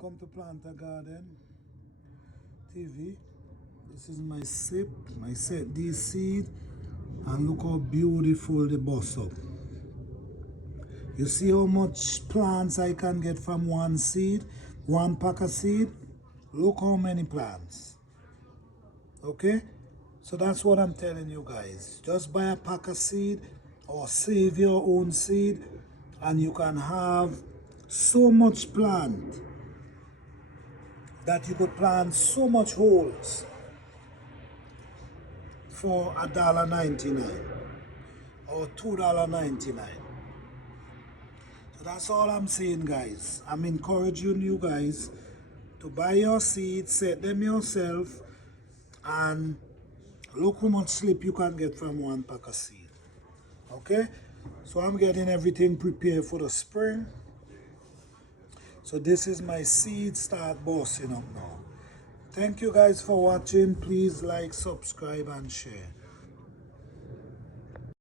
Welcome to Planter Garden TV. This is my sip, my set D seed, and look how beautiful the bust up. You see how much plants I can get from one seed, one pack of seed? Look how many plants. Okay? So that's what I'm telling you guys. Just buy a pack of seed or save your own seed and you can have so much plant that you could plant so much holes for $1.99 or $2.99. So that's all I'm saying, guys. I'm encouraging you guys to buy your seeds, set them yourself, and look how much slip you can get from one pack of seed. Okay? So I'm getting everything prepared for the spring. So this is my seed start busting up now. Thank you guys for watching. Please like, subscribe, and share.